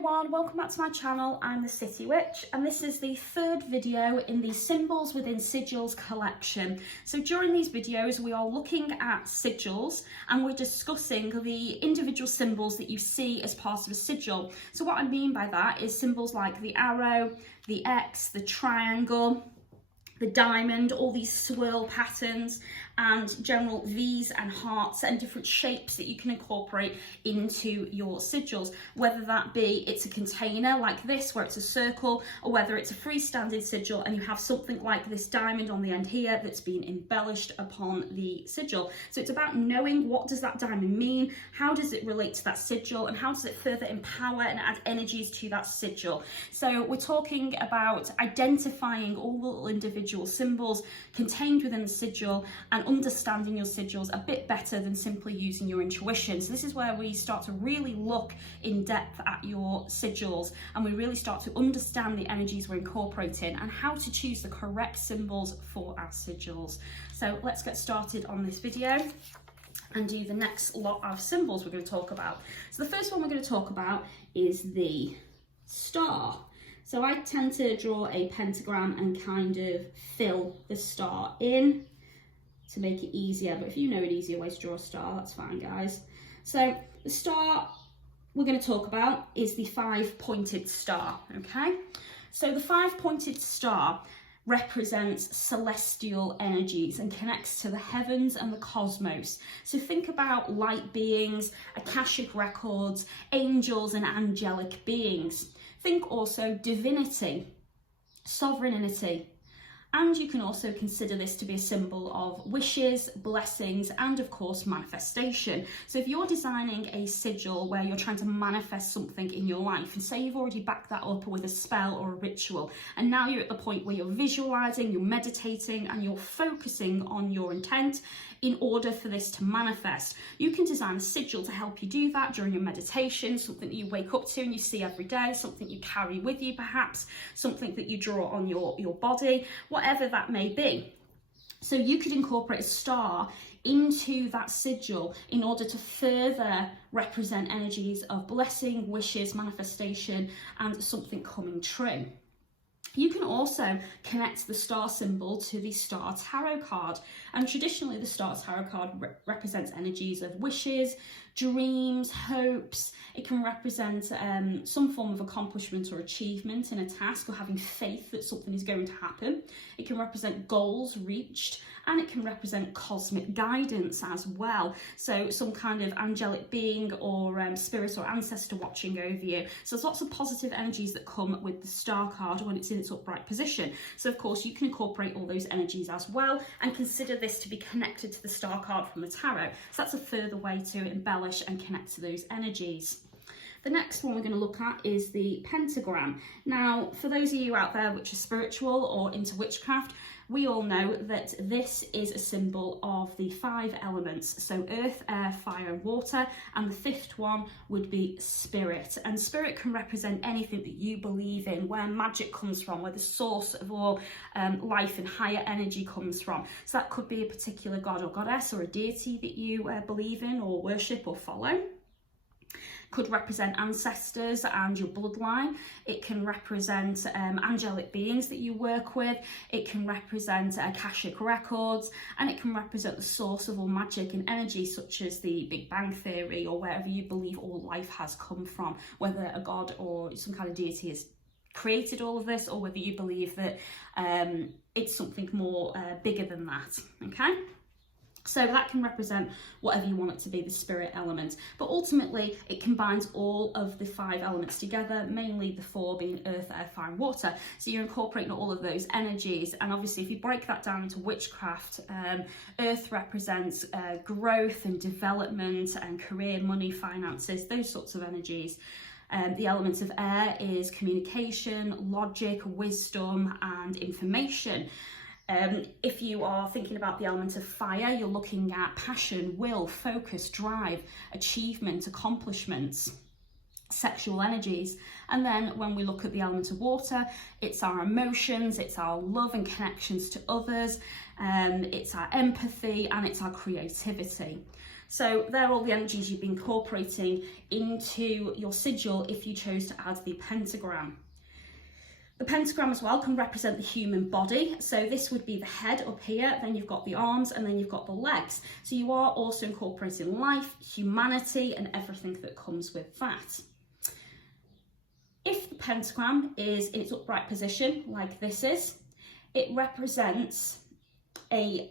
everyone, welcome back to my channel. I'm the City Witch and this is the third video in the Symbols Within Sigils collection. So during these videos we are looking at sigils and we're discussing the individual symbols that you see as part of a sigil. So what I mean by that is symbols like the arrow, the X, the triangle, the diamond, all these swirl patterns and general V's and hearts and different shapes that you can incorporate into your sigils, whether that be it's a container like this where it's a circle, or whether it's a freestanding sigil and you have something like this diamond on the end here that's been embellished upon the sigil. So it's about knowing what does that diamond mean, how does it relate to that sigil, and how does it further empower and add energies to that sigil. So we're talking about identifying all the little individual symbols contained within the sigil and understanding your sigils a bit better than simply using your intuition. So this is where we start to really look in depth at your sigils and we really start to understand the energies we're incorporating and how to choose the correct symbols for our sigils. So let's get started on this video and do the next lot of symbols we're going to talk about. So the first one we're going to talk about is the star. So I tend to draw a pentagram and kind of fill the star in to make it easier, but if you know an easier way to draw a star, that's fine, guys. So the star we're going to talk about is the 5-pointed star, okay? So the 5-pointed star represents celestial energies and connects to the heavens and the cosmos. So think about light beings, Akashic records, angels and angelic beings. Think also divinity, sovereignty, and you can also consider this to be a symbol of wishes, blessings, and of course manifestation. So if you're designing a sigil where you're trying to manifest something in your life, and say you've already backed that up with a spell or a ritual, and now you're at the point where you're visualizing, you're meditating, and you're focusing on your intent in order for this to manifest, you can design a sigil to help you do that during your meditation, something that you wake up to and you see every day, something you carry with you perhaps, something that you draw on your body, whatever that may be. So you could incorporate a star into that sigil in order to further represent energies of blessing, wishes, manifestation, and something coming true. You can also connect the star symbol to the star tarot card, and traditionally the star tarot card represents energies of wishes, dreams, hopes. It can represent some form of accomplishment or achievement in a task, or having faith that something is going to happen. It can represent goals reached, and it can represent cosmic guidance as well. So some kind of angelic being or spirit or ancestor watching over you. So there's lots of positive energies that come with the star card when it's in its upright position. So of course you can incorporate all those energies as well and consider this to be connected to the star card from the tarot. So that's a further way to embellish and connect to those energies. The next one we're going to look at is the pentagram. Now, for those of you out there which are spiritual or into witchcraft, we all know that this is a symbol of the 5 elements. So earth, air, fire and water, and the 5th one would be spirit. And spirit can represent anything that you believe in, where magic comes from, where the source of all life and higher energy comes from. So that could be a particular god or goddess or a deity that you believe in or worship or follow. Could represent ancestors and your bloodline. It can represent angelic beings that you work with. It can represent Akashic records, and it can represent the source of all magic and energy, such as the Big Bang Theory, or wherever you believe all life has come from, whether a god or some kind of deity has created all of this, or whether you believe that it's something more bigger than that, okay? So that can represent whatever you want it to be, the spirit element. But ultimately, it combines all of the 5 elements together, mainly the 4 being earth, air, fire and water. So you're incorporating all of those energies. And obviously, if you break that down into witchcraft, earth represents growth and development and career, money, finances, those sorts of energies. The element of air is communication, logic, wisdom and information. If you are thinking about the element of fire, you're looking at passion, will, focus, drive, achievement, accomplishments, sexual energies. And then when we look at the element of water, it's our emotions, it's our love and connections to others, it's our empathy and it's our creativity. So they're all the energies you've been incorporating into your sigil if you chose to add the pentagram. The pentagram as well can represent the human body. So this would be the head up here, then you've got the arms, and then you've got the legs. So you are also incorporating life, humanity, and everything that comes with that. If the pentagram is in its upright position, like this is, it represents an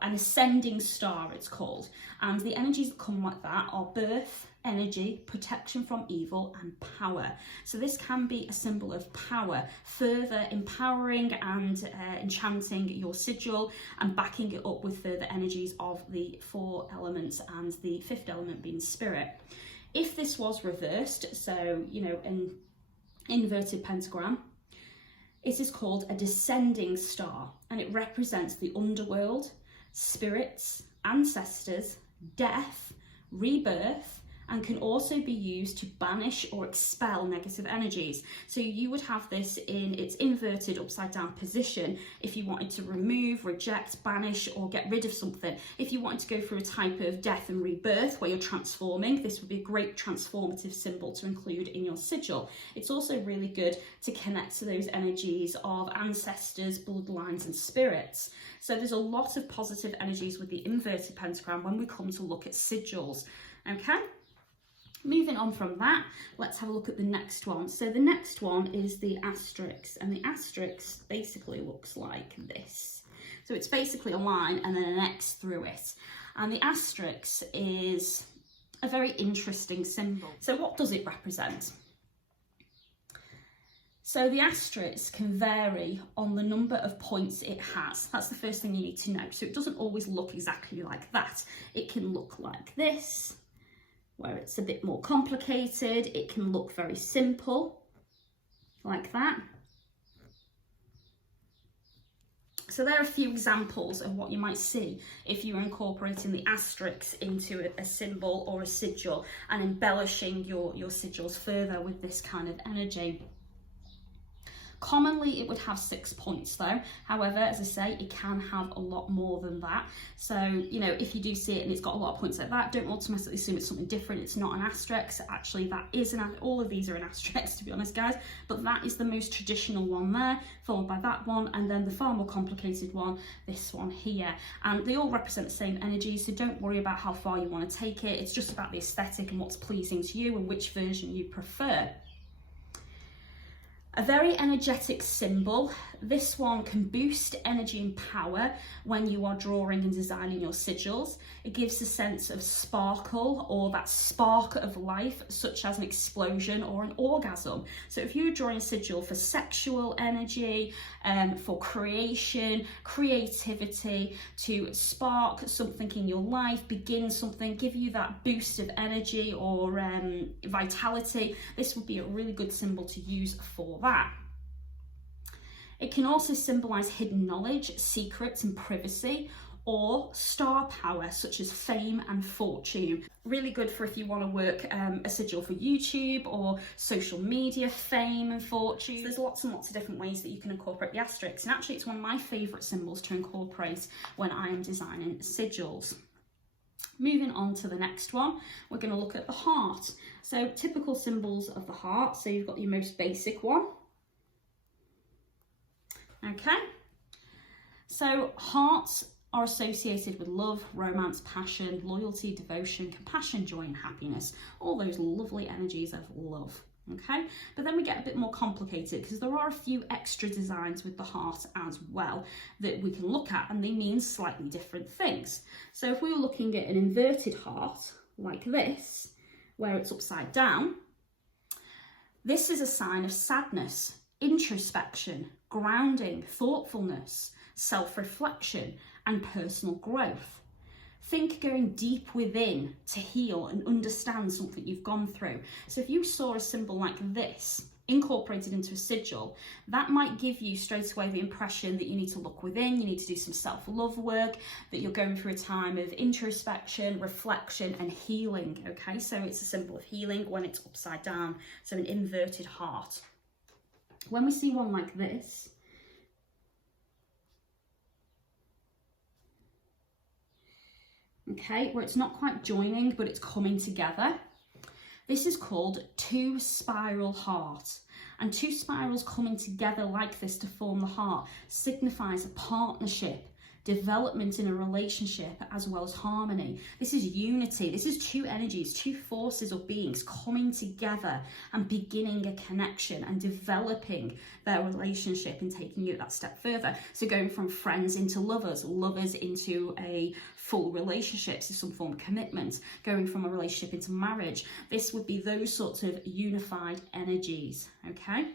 ascending star, it's called. And the energies that come like that are birth, energy, protection from evil, and power. So this can be a symbol of power, further empowering and enchanting your sigil and backing it up with further energies of the 4 elements and the 5th element being spirit. If this was reversed, so, you know, an inverted pentagram, it is called a descending star, and it represents the underworld, spirits, ancestors, death, rebirth, and can also be used to banish or expel negative energies. So you would have this in its inverted upside down position if you wanted to remove, reject, banish, or get rid of something. If you wanted to go through a type of death and rebirth where you're transforming, this would be a great transformative symbol to include in your sigil. It's also really good to connect to those energies of ancestors, bloodlines, and spirits. So there's a lot of positive energies with the inverted pentagram when we come to look at sigils. Okay? Moving on from that, let's have a look at the next one. So the next one is the asterisk, and the asterisk basically looks like this. So it's basically a line and then an X through it. And the asterisk is a very interesting symbol. So what does it represent? So the asterisk can vary on the number of points it has. That's the first thing you need to know. So it doesn't always look exactly like that. It can look like this, where it's a bit more complicated. It can look very simple, like that. So there are a few examples of what you might see if you're incorporating the asterisk into a symbol or a sigil and embellishing your sigils further with this kind of energy. Commonly it would have 6 points though. However, as I say, it can have a lot more than that. So, you know, if you do see it and it's got a lot of points like that, don't automatically assume it's something different. It's not an asterisk. Actually, that is all of these are an asterisk, to be honest, guys. But that is the most traditional one there, followed by that one, and then the far more complicated one, this one here. And they all represent the same energy, so don't worry about how far you want to take it. It's just about the aesthetic and what's pleasing to you and which version you prefer. A very energetic symbol. This one can boost energy and power when you are drawing and designing your sigils. It gives a sense of sparkle or that spark of life, such as an explosion or an orgasm. So if you're drawing a sigil for sexual energy, for creation, creativity, to spark something in your life, begin something, give you that boost of energy or vitality, this would be a really good symbol to use for that. It can also symbolise hidden knowledge, secrets and privacy, or star power such as fame and fortune. Really good for if you want to work a sigil for YouTube or social media, fame and fortune. So there's lots and lots of different ways that you can incorporate the asterisk, and actually it's one of my favourite symbols to incorporate when I am designing sigils. Moving on to the next one, we're going to look at the heart. So typical symbols of the heart, so you've got your most basic one. Okay, so hearts are associated with love, romance, passion, loyalty, devotion, compassion, joy and happiness, all those lovely energies of love. Okay, but then we get a bit more complicated because there are a few extra designs with the heart as well that we can look at, and they mean slightly different things. So if we were looking at an inverted heart like this, where it's upside down, this is a sign of sadness, introspection, grounding, thoughtfulness, self-reflection and personal growth. Think going deep within to heal and understand something you've gone through. So if you saw a symbol like this incorporated into a sigil, that might give you straight away the impression that you need to look within, you need to do some self-love work, that you're going through a time of introspection, reflection and healing. Okay, so it's a symbol of healing when it's upside down, so an inverted heart. When we see one like this, okay, where it's not quite joining, but it's coming together. This is called two spiral heart. And two spirals coming together like this to form the heart signifies a partnership, development in a relationship, as well as harmony. This is unity. This is two energies, two forces of beings coming together and beginning a connection and developing their relationship and taking it that step further. So going from friends into lovers, lovers into a full relationship, so some form of commitment, going from a relationship into marriage. This would be those sorts of unified energies, okay?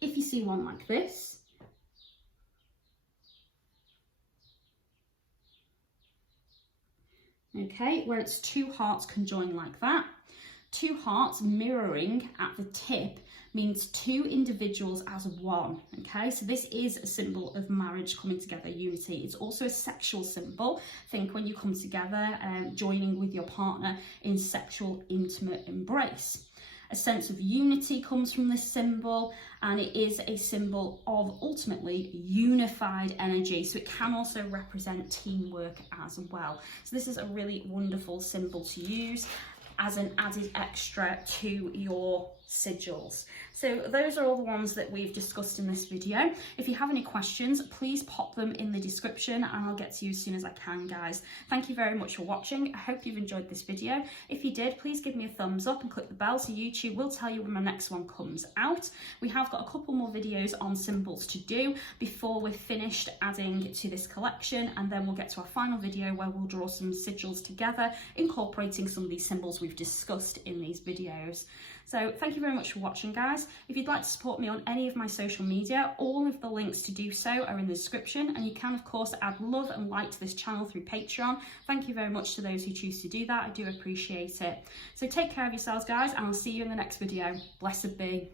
If you see one like this, okay, where it's two hearts conjoined like that. Two hearts mirroring at the tip means two individuals as one, okay? So this is a symbol of marriage coming together, unity. It's also a sexual symbol. Think when you come together, joining with your partner in sexual, intimate embrace. A sense of unity comes from this symbol, and it is a symbol of ultimately unified energy. So it can also represent teamwork as well. So this is a really wonderful symbol to use as an added extra to your sigils. So those are all the ones that we've discussed in this video. If you have any questions, please pop them in the description and I'll get to you as soon as I can, guys. Thank you very much for watching. I hope you've enjoyed this video. If you did, please give me a thumbs up and click the bell so YouTube will tell you when my next one comes out. We have got a couple more videos on symbols to do before we're finished adding to this collection, and then we'll get to our final video where we'll draw some sigils together, incorporating some of these symbols we've discussed in these videos. So thank you very much for watching, guys. If you'd like to support me on any of my social media, all of the links to do so are in the description, and you can of course add love and like to this channel through Patreon. Thank you very much to those who choose to do that. I do appreciate it. So take care of yourselves, guys, and I'll see you in the next video. Blessed be.